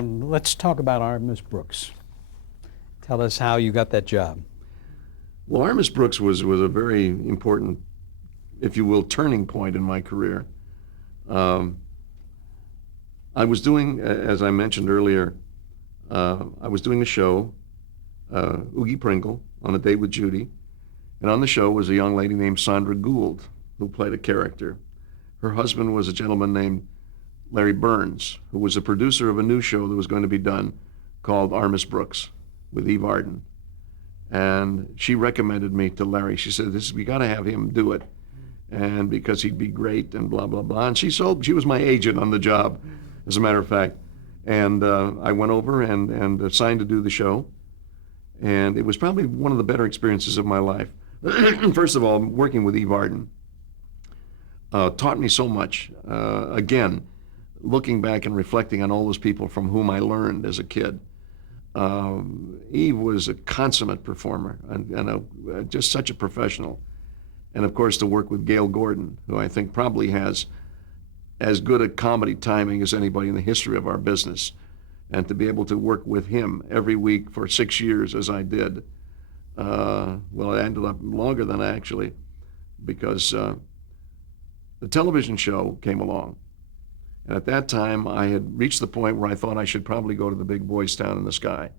Let's talk about Artemis Brooks. Tell us how you got that job. Well, Artemis Brooks was a very important, if you will, turning point in my career. I was doing, as I mentioned earlier, I was doing a show, Oogie Pringle, on A Date with Judy, and on the show was a young lady named Sandra Gould, who played a character. Her husband was a gentleman named Larry Burns, who was a producer of a new show that was going to be done called Artemis Brooks with Eve Arden. And she recommended me to Larry. She said, we got to have him do it, and because he'd be great and blah, blah, blah. And she was my agent on the job, as a matter of fact. And I went over and signed to do the show. And it was probably one of the better experiences of my life. First of all, working with Eve Arden taught me so much. Again, looking back and reflecting on all those people from whom I learned as a kid. Eve was a consummate performer and just such a professional. And of course, to work with Gail Gordon, who I think probably has as good a comedy timing as anybody in the history of our business. And to be able to work with him every week for 6 years as I did, well, it ended up longer than that, actually, because the television show came along. And at that time, I had reached the point where I thought I should probably go to the big boys town in the sky.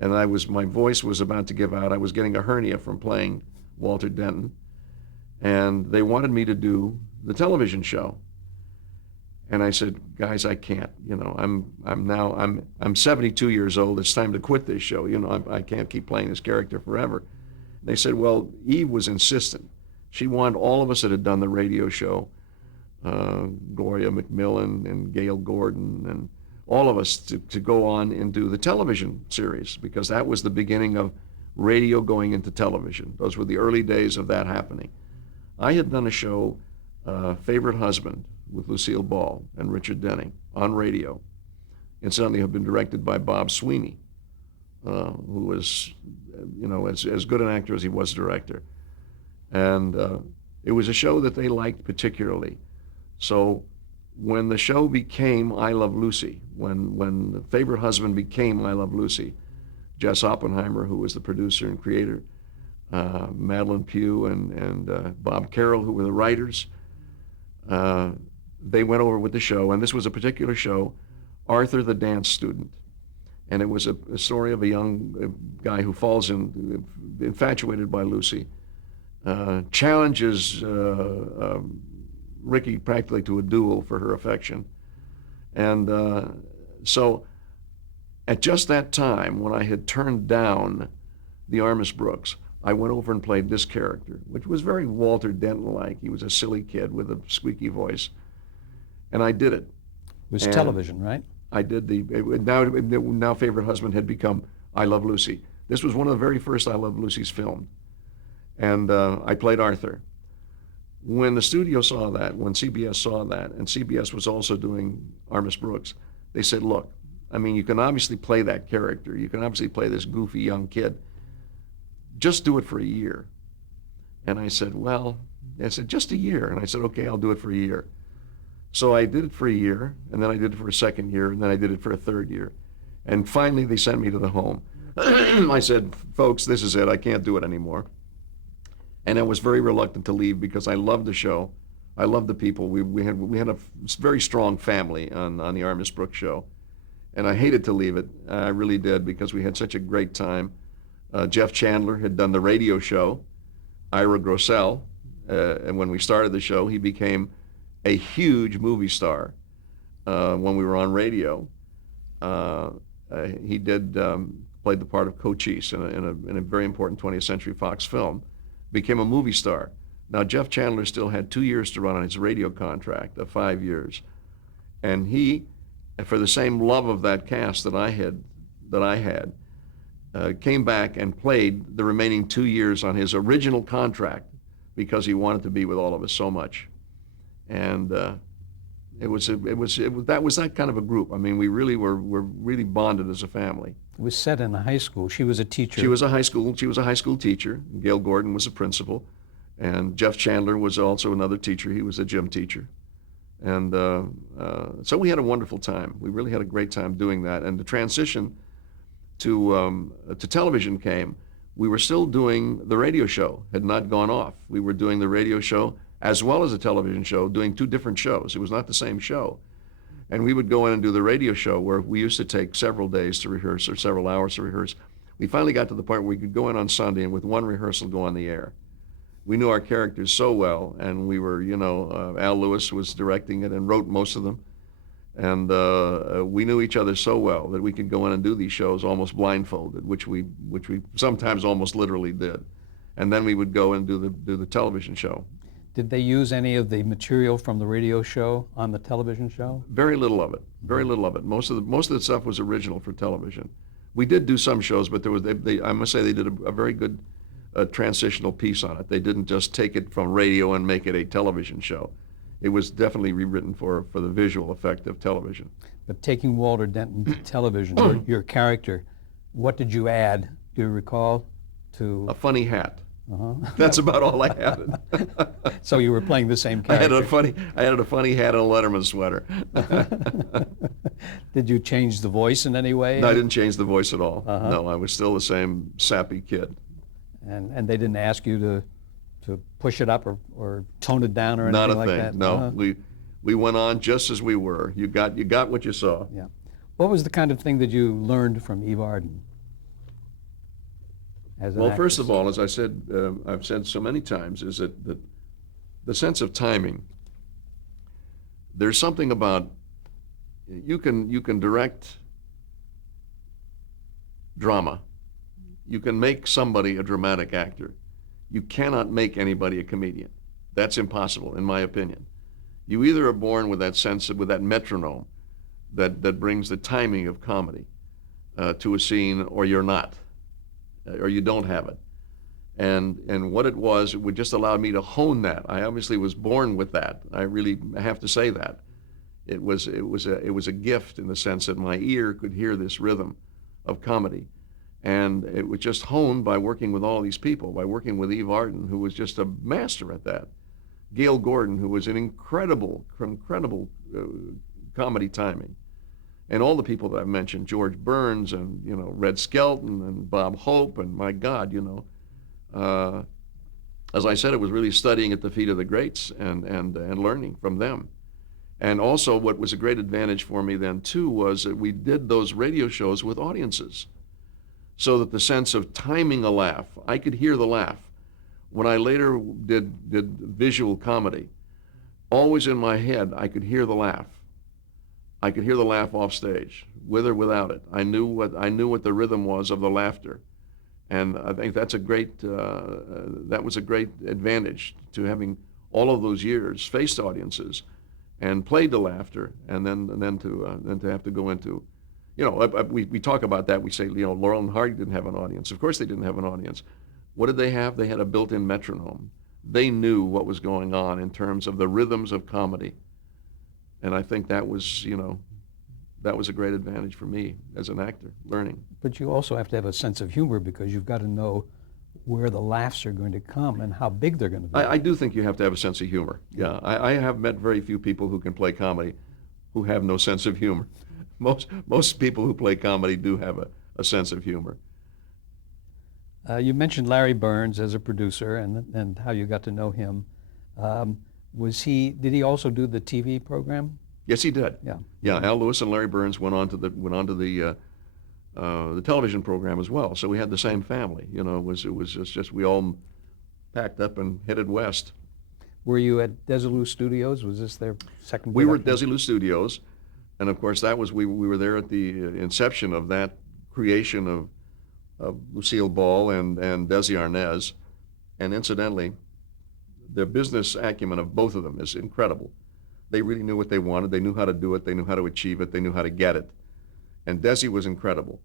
And my voice was about to give out. I was getting a hernia from playing Walter Denton. And they wanted me to do the television show. And I said, guys, I can't. You know, I'm 72 years old. It's time to quit this show. You know, I can't keep playing this character forever. And they said, well, Eve was insistent. She wanted all of us that had done the radio show, Gloria McMillan and Gail Gordon and all of us to go on and do the television series, because that was the beginning of radio going into television. Those were the early days of that happening. I had done a show, Favorite Husband, with Lucille Ball and Richard Denning on radio. Incidentally, had been directed by Bob Sweeney, who was, you know, as good an actor as he was director. And it was a show that they liked particularly. So when the show became I Love Lucy, when the Favorite Husband became I Love Lucy, Jess Oppenheimer, who was the producer and creator, Madeline Pugh and Bob Carroll, who were the writers, they went over with the show, and this was a particular show, Arthur the Dance Student. And it was a story of a young guy who falls infatuated by Lucy, challenges Ricky practically to a duel for her affection. And so at just that time, when I had turned down the Artemis Brooks, I went over and played this character, which was very Walter Denton-like. He was a silly kid with a squeaky voice. And I did it. It was television, right? I did now Favorite Husband had become I Love Lucy. This was one of the very first I Love Lucy's filmed. And I played Arthur. When the studio saw that, when CBS saw that, and CBS was also doing Artemis Brooks, they said, look, I mean, you can obviously play that character. You can obviously play this goofy young kid. Just do it for a year. And I said, well, they said, just a year. And I said, okay, I'll do it for a year. So I did it for a year, and then I did it for a second year, and then I did it for a third year. And finally, they sent me to the home. I said, folks, this is it. I can't do it anymore. And I was very reluctant to leave because I loved the show. I loved the people. We had a very strong family on the Artemis Brooks show. And I hated to leave it. I really did, because we had such a great time. Jeff Chandler had done the radio show, Ira Grossell, and when we started the show, he became a huge movie star when we were on radio. He played the part of Cochise in a very important 20th Century Fox film, became a movie star. Now, Jeff Chandler still had 2 years to run on his radio contract of 5 years. And he, for the same love of that cast that I had, came back and played the remaining 2 years on his original contract because he wanted to be with all of us so much. And that was that kind of a group. I mean, we really were really bonded as a family. It was set in a high school. She was a teacher. She was a high school teacher. Gail Gordon was a principal, and Jeff Chandler was also another teacher. He was a gym teacher, And so we had a wonderful time. We really had a great time doing that. And the transition to television came. We were still doing the radio show, had not gone off. We were doing the radio show as well as a television show, doing two different shows. It was not the same show. And we would go in and do the radio show where we used to take several days to rehearse or several hours to rehearse. We finally got to the point where we could go in on Sunday and with one rehearsal go on the air. We knew our characters so well, and we were, Al Lewis was directing it and wrote most of them. And we knew each other so well that we could go in and do these shows almost blindfolded, which we sometimes almost literally did. And then we would go and do the television show. Did they use any of the material from the radio show on the television show? Very little of it. Very little of it. Most of the stuff was original for television. We did do some shows, but I must say they did a very good transitional piece on it. They didn't just take it from radio and make it a television show. It was definitely rewritten for the visual effect of television. But taking Walter Denton to television, your character, what did you add, do you recall, to... A funny hat. Uh-huh. That's about all I added. So you were playing the same character. I added a funny hat and a Letterman sweater. Did you change the voice in any way? No, I didn't change the voice at all. Uh-huh. No, I was still the same sappy kid. And they didn't ask you to push it up or tone it down or anything Not a like thing. that? No, Uh-huh. we went on just as we were. You got what you saw. Yeah. What was the kind of thing that you learned from Eve Arden? Well, first of all, as I said, I've said so many times, is that the sense of timing. There's something about you can direct drama. You can make somebody a dramatic actor. You cannot make anybody a comedian. That's impossible, in my opinion. You either are born with that sense, with that metronome that brings the timing of comedy to a scene, or you're not. Or you don't have it. And what it would just allow me to hone that. I obviously was born with that. I really have to say that. It was a gift in the sense that my ear could hear this rhythm of comedy. And it was just honed by working with all these people, by working with Eve Arden, who was just a master at that. Gail Gordon, who was an incredible comedy timing. And all the people that I've mentioned, George Burns and, Red Skelton and Bob Hope, and my God, as I said, it was really studying at the feet of the greats and learning from them. And also what was a great advantage for me then too was that we did those radio shows with audiences, so that the sense of timing a laugh, I could hear the laugh. When I later did visual comedy, always in my head I could hear the laugh. I could hear the laugh off stage, with or without it. I knew what the rhythm was of the laughter, and I think that was a great advantage to having all of those years faced audiences, and played the laughter, and then to have to go into, we talk about that. We say, Laurel and Hardy didn't have an audience. Of course they didn't have an audience. What did they have? They had a built-in metronome. They knew what was going on in terms of the rhythms of comedy. And I think that was a great advantage for me as an actor, learning. But you also have to have a sense of humor, because you've got to know where the laughs are going to come and how big they're going to be. I do think you have to have a sense of humor. Yeah, I have met very few people who can play comedy who have no sense of humor. Most people who play comedy do have a sense of humor. You mentioned Larry Burns as a producer and how you got to know him. Did he also do the TV program? Yes, he did. Yeah. Yeah, Al Lewis and Larry Burns went on to the television program as well. So we had the same family. It was just we all packed up and headed west. Were you at Desilu Studios? Was this their second? We were at production? Desilu Studios, and of course that was we were there at the inception of that creation of Lucille Ball and Desi Arnaz, and incidentally, the business acumen of both of them is incredible. They really knew what they wanted. They knew how to do it. They knew how to achieve it. They knew how to get it. And Desi was incredible.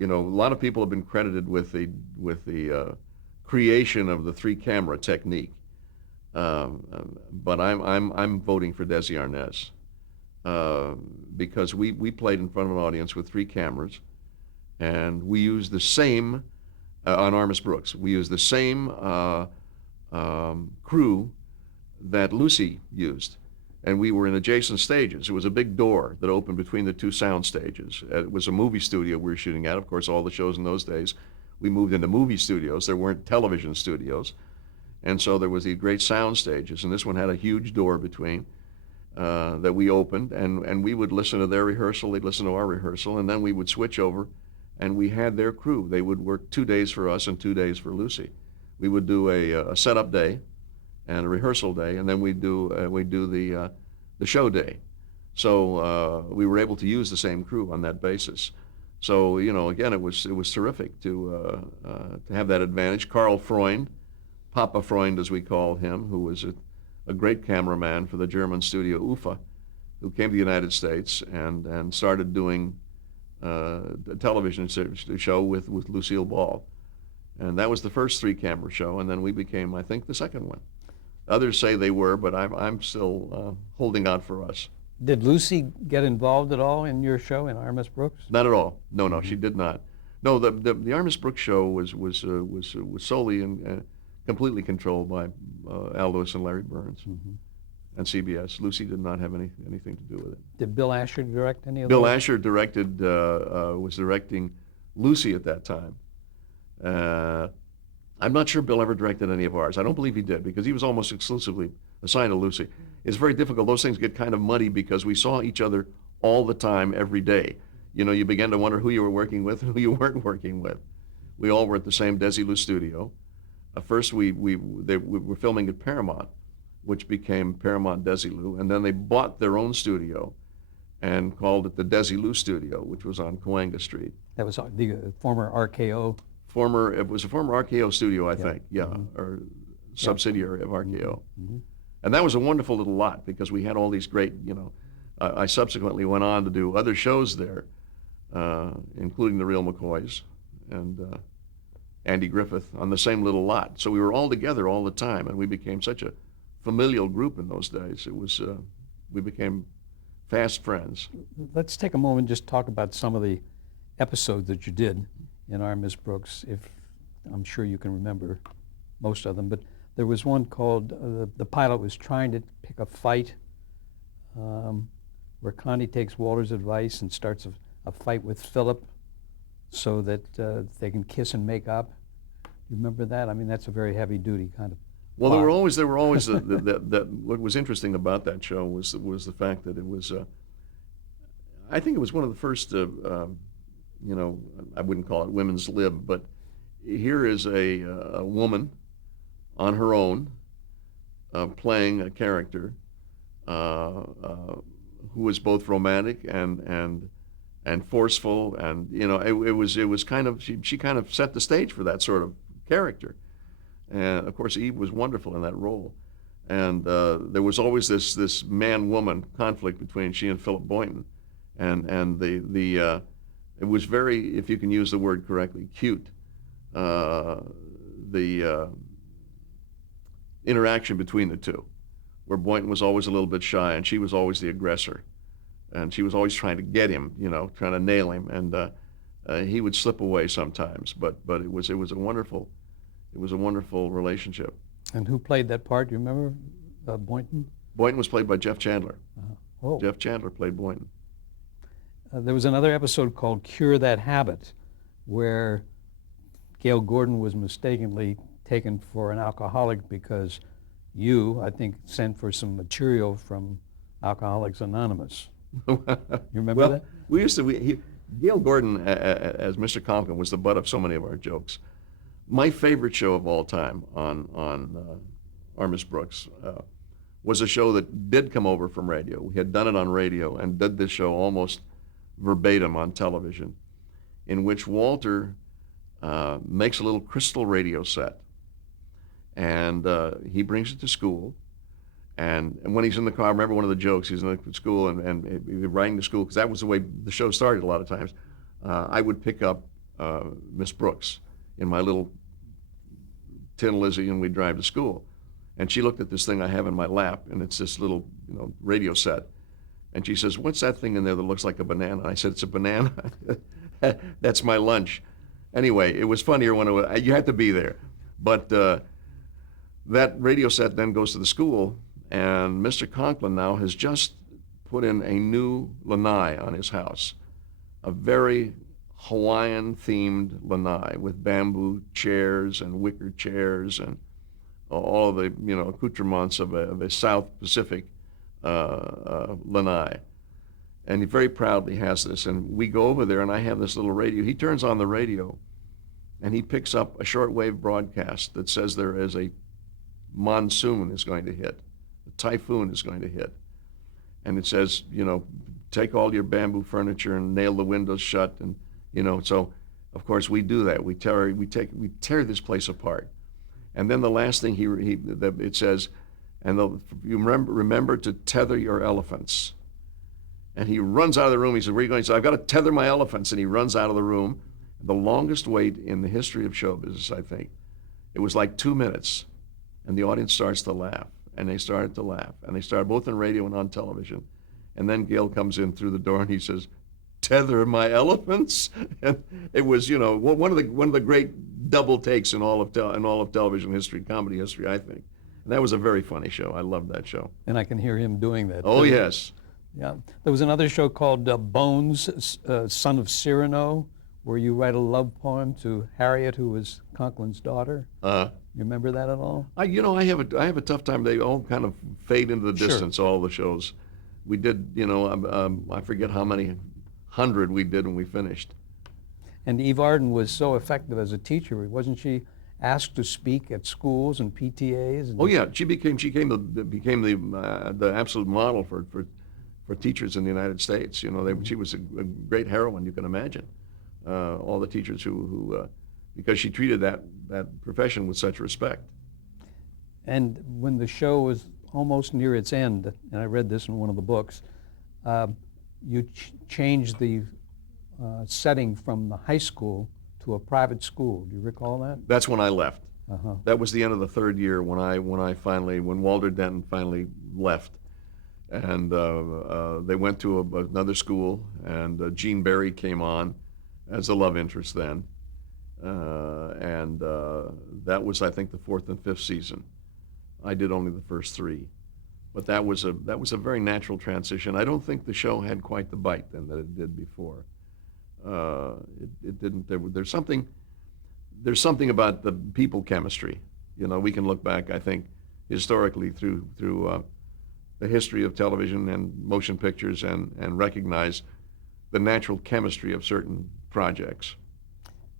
A lot of people have been credited with the creation of the 3-camera technique, but I'm voting for Desi Arnaz because we played in front of an audience with 3 cameras, and we used the same on Armis Brooks. We used the same crew that Lucy used. and we were in adjacent stages. It was a big door that opened between the two sound stages. It was a movie studio we were shooting at. Of course, all the shows in those days, we moved into movie studios. There weren't television studios. And so there was these great sound stages, and this one had a huge door between that we opened, and we would listen to their rehearsal, they'd listen to our rehearsal, and then we would switch over, and we had their crew. They would work 2 days for us and 2 days for Lucy. We would do a setup day and a rehearsal day, and then we'd do the show day. So we were able to use the same crew on that basis. So, you know, again, it was terrific to have that advantage. Karl Freund, Papa Freund, as we call him, who was a great cameraman for the German studio UFA, who came to the United States and started doing a television show with Lucille Ball. And that was the first 3-camera show, and then we became, I think, the second one. Others say they were, but I'm still holding out for us. Did Lucy get involved at all in your show, in Armis Brooks? Not at all. No, she did not. No, the Armis Brooks show was solely and completely controlled by Al Lewis and Larry Burns and CBS. Lucy did not have anything to do with it. Did Bill Asher direct any of Bill those? Asher was directing Lucy at that time. I'm not sure Bill ever directed any of ours. I don't believe he did, because he was almost exclusively assigned to Lucy. It's very difficult. Those things get kind of muddy because we saw each other all the time, every day. You know, you began to wonder who you were working with and who you weren't working with. We all were at the same Desilu studio. First, we were filming at Paramount, which became Paramount Desilu, and then they bought their own studio and called it the Desilu studio, which was on Cahuenga Street. That was the former RKO. It was a former RKO studio, I think, or subsidiary of RKO. And that was a wonderful little lot, because we had all these great, you know, I subsequently went on to do other shows there, including The Real McCoys and Andy Griffith on the same little lot. So we were all together all the time, and we became such a familial group in those days. It was, we became fast friends. Let's take a moment and just talk about some of the episodes that you did in Armis Brooks. If I'm sure you can remember most of them, but there was one called, the pilot was trying to pick a fight where Connie takes Walter's advice and starts a fight with Philip so that they can kiss and make up. You remember that? I mean, that's a very heavy duty kind of. Well, there were always what was interesting about that show was the fact that it was, I think it was one of the first, you know, I wouldn't call it women's lib, but here is a woman on her own playing a character who was both romantic and forceful, and you know, it was kind of, she kind of set the stage for that sort of character. And of course, Eve was wonderful in that role. And there was always this man-woman conflict between she and Philip Boynton, and it was very, if you can use the word correctly, cute. The interaction between the two, where Boynton was always a little bit shy, and she was always the aggressor, and she was always trying to get him, you know, trying to nail him, and he would slip away sometimes. But it was a wonderful relationship. And who played that part? Do you remember Boynton? Boynton was played by Jeff Chandler. Oh. Jeff Chandler played Boynton. There was another episode called Cure That Habit, where Gail Gordon was mistakenly taken for an alcoholic because you, I think, sent for some material from Alcoholics Anonymous. You remember that? We used to, Gail Gordon, as Mr. Compton, was the butt of so many of our jokes. My favorite show of all time on Armis Brooks was a show that did come over from radio. We had done it on radio and did this show almost verbatim on television, in which Walter makes a little crystal radio set, and he brings it to school. And when he's in the car, I remember one of the jokes, he's in the school and riding to school, because that was the way the show started a lot of times. I would pick up Miss Brooks in my little tin Lizzie, and we'd drive to school. And she looked at this thing I have in my lap, and it's this little, you know, radio set. And she says, "What's that thing in there that looks like a banana?" And I said, "It's a banana." That's my lunch. Anyway, it was funnier when you had to be there. But that radio set then goes to the school, And Mr. Conklin now has just put in a new lanai on his house, a very Hawaiian-themed lanai with bamboo chairs and wicker chairs and all the accoutrements of a South Pacific lanai. And he very proudly has this. And we go over there, and I have this little radio. He turns on the radio, and he picks up a shortwave broadcast that says there is a monsoon is going to hit, a typhoon is going to hit. And it says, take all your bamboo furniture and nail the windows shut. And, so of course we do that. We tear this place apart. And then the last thing it says, you remember to tether your elephants. And he runs out of the room. He says, where are you going? He says, I've got to tether my elephants. And he runs out of the room. The longest wait in the history of show business, I think. It was like 2 minutes. And the audience starts to laugh. And they started to laugh. And they started both on radio and on television. And then Gail comes in through the door and he says, tether my elephants? And it was, one of the great double takes in all of television history, comedy history, I think. And that was a very funny show. I loved that show. And I can hear him doing that. Oh, too. yes. Yeah. There was another show called Bones, Son of Cyrano, where you write a love poem to Harriet, who was Conklin's daughter. You remember that at all? I have a tough time. They all kind of fade into the distance, Sure. all the shows. We did, I forget how many 100 we did when we finished. And Eve Arden was so effective as a teacher. Wasn't she asked to speak at schools and PTAs? Oh yeah, she became the absolute model for teachers in the United States. She was a great heroine, you can imagine. All the teachers who because she treated that profession with such respect. And when the show was almost near its end, and I read this in one of the books, you changed the setting from the high school to a private school. Do you recall that? That's when I left. Uh-huh. That was the end of the third year when Walter Denton finally left. And they went to another school, and Gene Barry came on as a love interest then. And that was, I think, the fourth and fifth season. I did only the first three. But that was a very natural transition. I don't think the show had quite the bite then that it did before. It didn't. There's something about the people chemistry. We can look back, I think, historically through the history of television and motion pictures and recognize the natural chemistry of certain projects.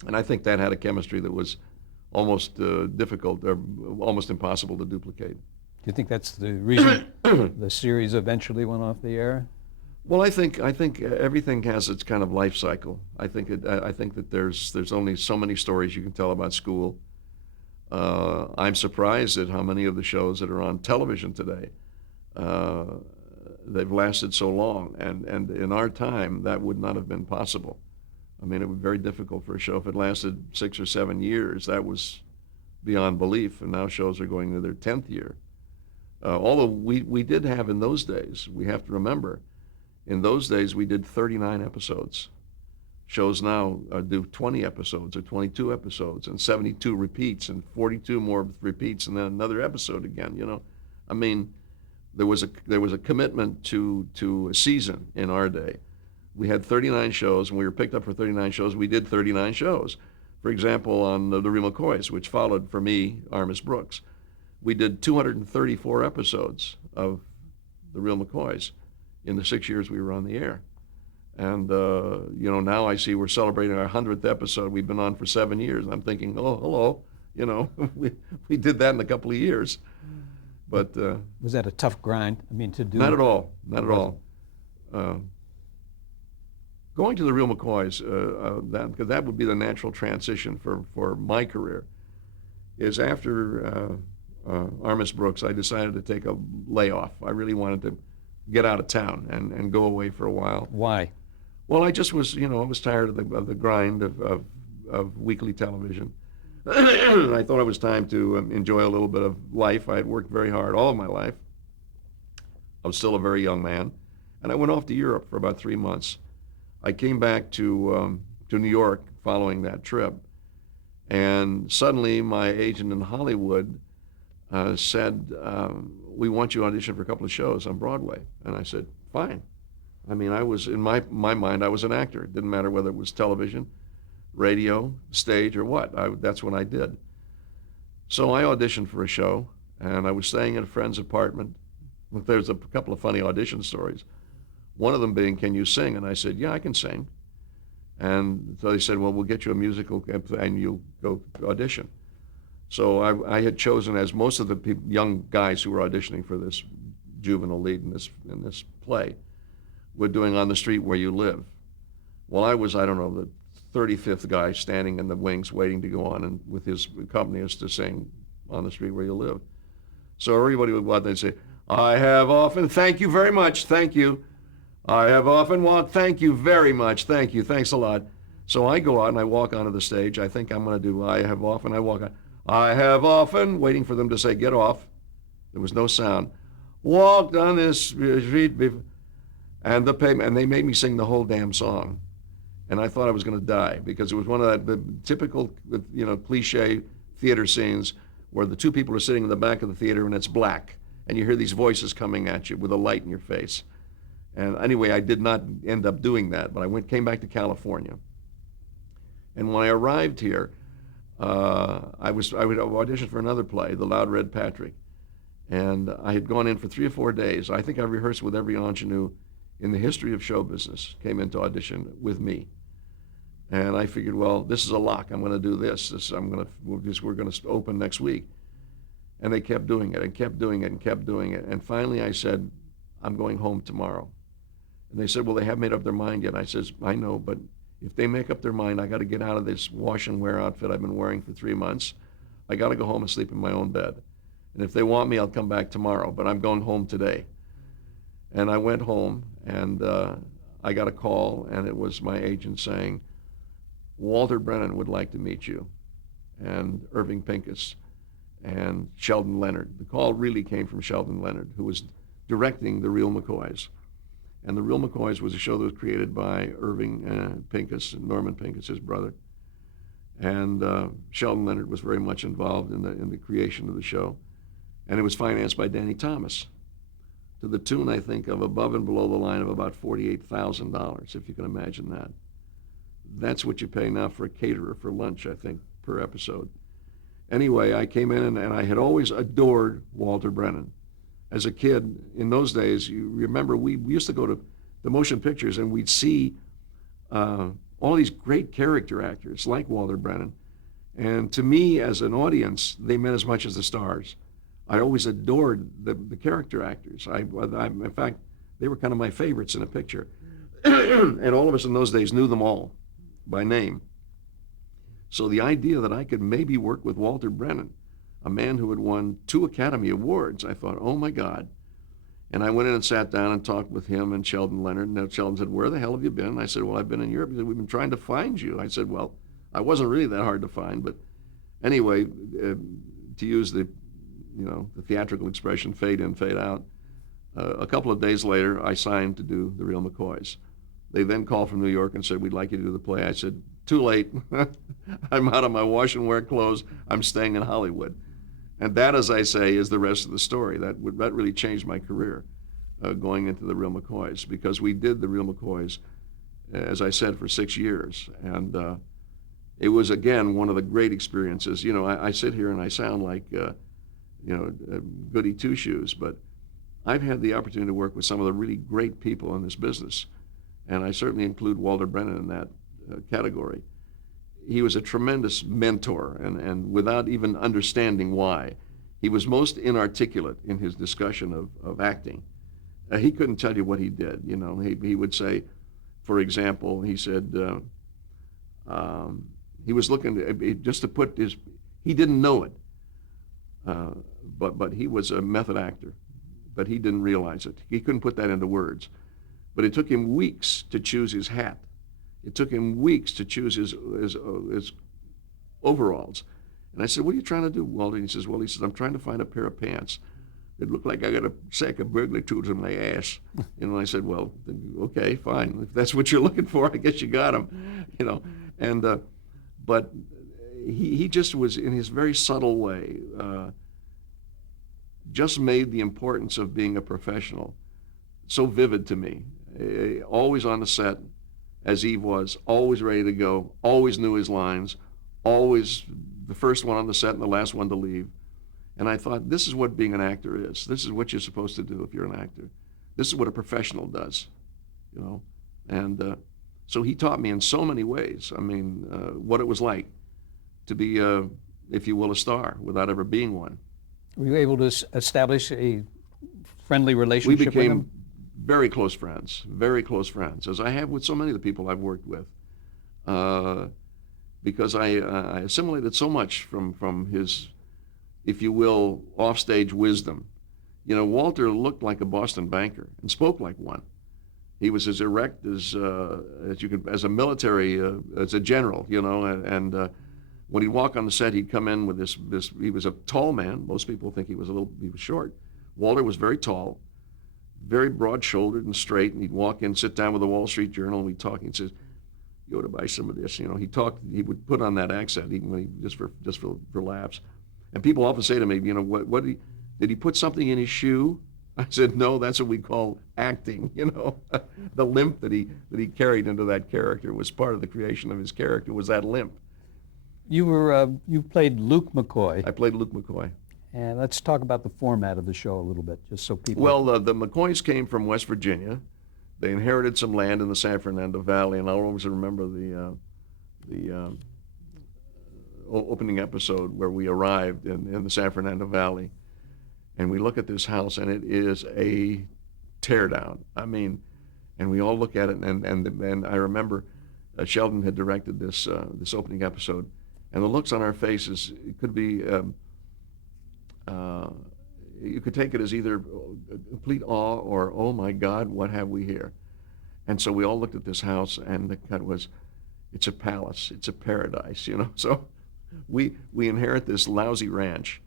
And I think that had a chemistry that was almost difficult or almost impossible to duplicate. Do you think that's the reason the series eventually went off the air? Well, I think everything has its kind of life cycle. I think that there's only so many stories you can tell about school. I'm surprised at how many of the shows that are on television today they've lasted so long, and in our time that would not have been possible. I mean, it was very difficult for a show. If it lasted 6 or 7 years, that was beyond belief, and now shows are going to their 10th year. Although we did have in those days, we have to remember, in those days we did 39 episodes. Shows now do 20 episodes or 22 episodes and 72 repeats and 42 more repeats and then another episode again. I mean, there was a commitment to a season in our day. We had 39 shows, and we were picked up for 39 shows. We did 39 shows. For example, on the Real McCoys, which followed for me, Armis Brooks, we did 234 episodes of the Real McCoys in the 6 years we were on the air. And, now I see we're celebrating our 100th episode. We've been on for 7 years. And I'm thinking, oh, hello, we did that in a couple of years. But was that a tough grind? I mean, to do? Not at all. Not at all. Going to the Real McCoys, because that would be the natural transition for my career, is after Armis Brooks, I decided to take a layoff. I really wanted to get out of town and go away for a while. Why? Well, I just was, I was tired of the grind of weekly television. I thought it was time to enjoy a little bit of life. I had worked very hard all of my life. I was still a very young man. And I went off to Europe for about 3 months. I came back to New York following that trip. And suddenly my agent in Hollywood said, we want you to audition for a couple of shows on Broadway. And I said, fine. I mean, I was, in my mind, I was an actor. It didn't matter whether it was television, radio, stage, or what. That's what I did. So I auditioned for a show, and I was staying in a friend's apartment. There's a couple of funny audition stories. One of them being, can you sing? And I said, yeah, I can sing. And so they said, well, we'll get you a musical and you'll go audition. So I had chosen, as most of the young guys who were auditioning for this juvenile lead in this play were doing On the Street Where You Live. Well, I was, I don't know, the 35th guy standing in the wings waiting to go on and with his accompanist to sing On the Street Where You Live. So everybody would go out there and say, I have often, thank you very much, thank you. I have often walked, thank you very much, thank you, thanks a lot. So I go out and I walk onto the stage. I think I'm going to do I have often, I walk out. I have often, waiting for them to say, get off. There was no sound. Walked on this street before. And they made me sing the whole damn song. And I thought I was going to die because it was one of the typical, cliche theater scenes where the two people are sitting in the back of the theater and it's black. And you hear these voices coming at you with a light in your face. And anyway, I did not end up doing that, but came back to California. And when I arrived here, I would audition for another play, The Loud Red Patrick. And I had gone in for 3 or 4 days. I think I rehearsed with every ingenue in the history of show business, came into audition with me. And I figured, well, this is a lock. I'm going to do this. We're going to open next week. And they kept doing it and kept doing it and kept doing it. And finally I said, I'm going home tomorrow. And they said, well, they haven't made up their mind yet. I says, I know, but if they make up their mind, I got to get out of this wash and wear outfit I've been wearing for 3 months. I got to go home and sleep in my own bed. And if they want me, I'll come back tomorrow, but I'm going home today. And I went home, and I got a call, and it was my agent saying, Walter Brennan would like to meet you, and Irving Pincus, and Sheldon Leonard. The call really came from Sheldon Leonard, who was directing The Real McCoys. And The Real McCoys was a show that was created by Irving Pincus, Norman Pincus, his brother. And Sheldon Leonard was very much involved in the creation of the show. And it was financed by Danny Thomas, to the tune, I think, of above and below the line of about $48,000, if you can imagine that. That's what you pay now for a caterer for lunch, I think, per episode. Anyway, I came in and I had always adored Walter Brennan. As a kid, in those days, you remember we used to go to the motion pictures and we'd see all these great character actors like Walter Brennan. And to me, as an audience, they meant as much as the stars. I always adored the character actors. In fact, they were kind of my favorites in a picture. And all of us in those days knew them all by name. So the idea that I could maybe work with Walter Brennan, a man who had won 2 Academy Awards, I thought, oh my God. And I went in and sat down and talked with him and Sheldon Leonard. And Sheldon said, where the hell have you been? And I said, well, I've been in Europe. He said, we've been trying to find you. I said, well, I wasn't really that hard to find. But anyway, to use the theatrical expression, fade in, fade out. A couple of days later, I signed to do The Real McCoys. They then called from New York and said, we'd like you to do the play. I said, too late. I'm out of my wash and wear clothes. I'm staying in Hollywood. And that, as I say, is the rest of the story. That really changed my career, going into The Real McCoys, because we did The Real McCoys, as I said, for 6 years. And it was, again, one of the great experiences. I sit here and I sound like goody two-shoes, but I've had the opportunity to work with some of the really great people in this business, and I certainly include Walter Brennan in that category. He was a tremendous mentor, and without even understanding why, he was most inarticulate in his discussion of acting. He couldn't tell you what he did. He would say, for example, he said he was looking just to put his, he didn't know it. But he was a method actor, but he didn't realize it. He couldn't put that into words. But it took him weeks to choose his hat. It took him weeks to choose his overalls. And I said, what are you trying to do, Walter? And he says, I'm trying to find a pair of pants that look like I got a sack of burglar tools in my ass. And I said, well, okay, fine. If that's what you're looking for, I guess you got them. And but he just was, in his very subtle way, just made the importance of being a professional so vivid to me. Always on the set, as Eve was, always ready to go, always knew his lines, always the first one on the set and the last one to leave. And I thought, this is what being an actor is. This is what you're supposed to do if you're an actor. This is what a professional does, you know. And so he taught me in so many ways, I mean, what it was like to be, if you will, a star without ever being one. Were you able to establish a friendly We relationship with became him? very close friends, as I have with so many of the people I've worked with, because I assimilated so much from his, if you will, offstage wisdom. You know, Walter looked like a Boston banker and spoke like one. He was as erect as you could, as a military, as a general, you know, and when he'd walk on the set, he'd come in with this, he was a tall man. Most people think he was short. Walter was very tall, very broad-shouldered and straight, and he'd walk in, sit down with the Wall Street Journal, and we'd talk, and he'd say, you ought to buy some of this. You know, he would put on that accent, even when just for laughs. And people often say to me, you know, did he put something in his shoe? I said, no, that's what we call acting, you know. The limp that he carried into that character was part of the creation of his character, was that limp. You played Luke McCoy. I played Luke McCoy. And let's talk about the format of the show a little bit, just so people... Well, the McCoys came from West Virginia. They inherited some land in the San Fernando Valley, and I'll always remember the opening episode where we arrived in the San Fernando Valley, and we look at this house, and it is a teardown. I mean, and we all look at it, and I remember Sheldon had directed this opening episode, and the looks on our faces, it could be... you could take it as either complete awe or, oh my God, what have we here? And so we all looked at this house, and the cut was, it's a palace, it's a paradise, you know. So we inherit this lousy ranch,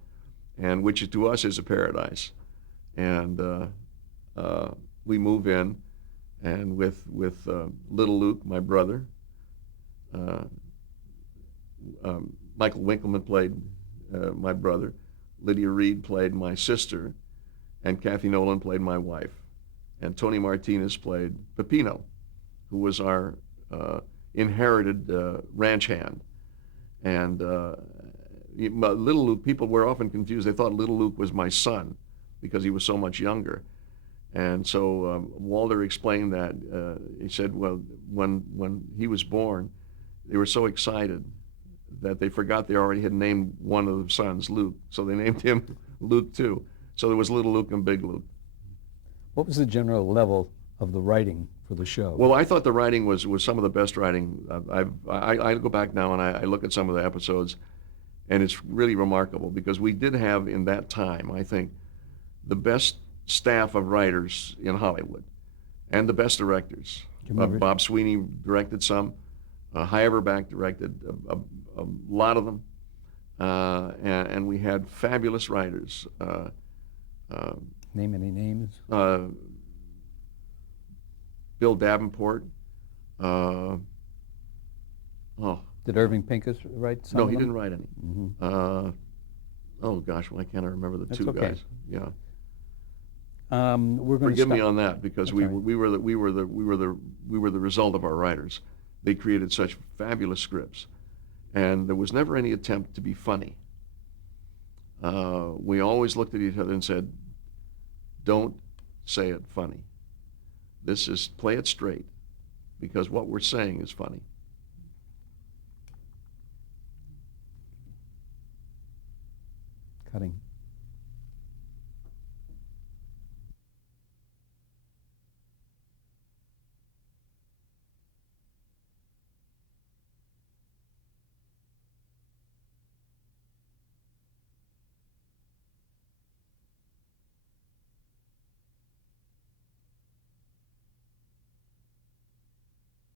and which to us is a paradise. And we move in, and with little Luke, my brother, Michael Winkleman played my brother. Lydia Reed played my sister, and Kathy Nolan played my wife. And Tony Martinez played Peppino, who was our inherited ranch hand. And little Luke, people were often confused. They thought little Luke was my son because he was so much younger. And so Walter explained that. He said, well, when he was born, they were so excited that they forgot they already had named one of the sons Luke, so they named him Luke too. So there was Little Luke and Big Luke. What was the general level of the writing for the show? Well, I thought the writing was some of the best writing. I go back now and I look at some of the episodes, and it's really remarkable because we did have in that time, I think, the best staff of writers in Hollywood and the best directors. Bob Sweeney directed some. Hy Averback directed a lot of them, and we had fabulous writers. Name any names? Bill Davenport. Did Irving Pincus write some? No, of he them? didn't write any. Mm-hmm. Oh gosh, why can't I remember the That's two okay. guys? Yeah. We're going Forgive me on that because we That's all right. we were the result of our writers. They created such fabulous scripts, and there was never any attempt to be funny. We always looked at each other and said, "Don't say it funny. This is play it straight, because what we're saying is funny." Cutting.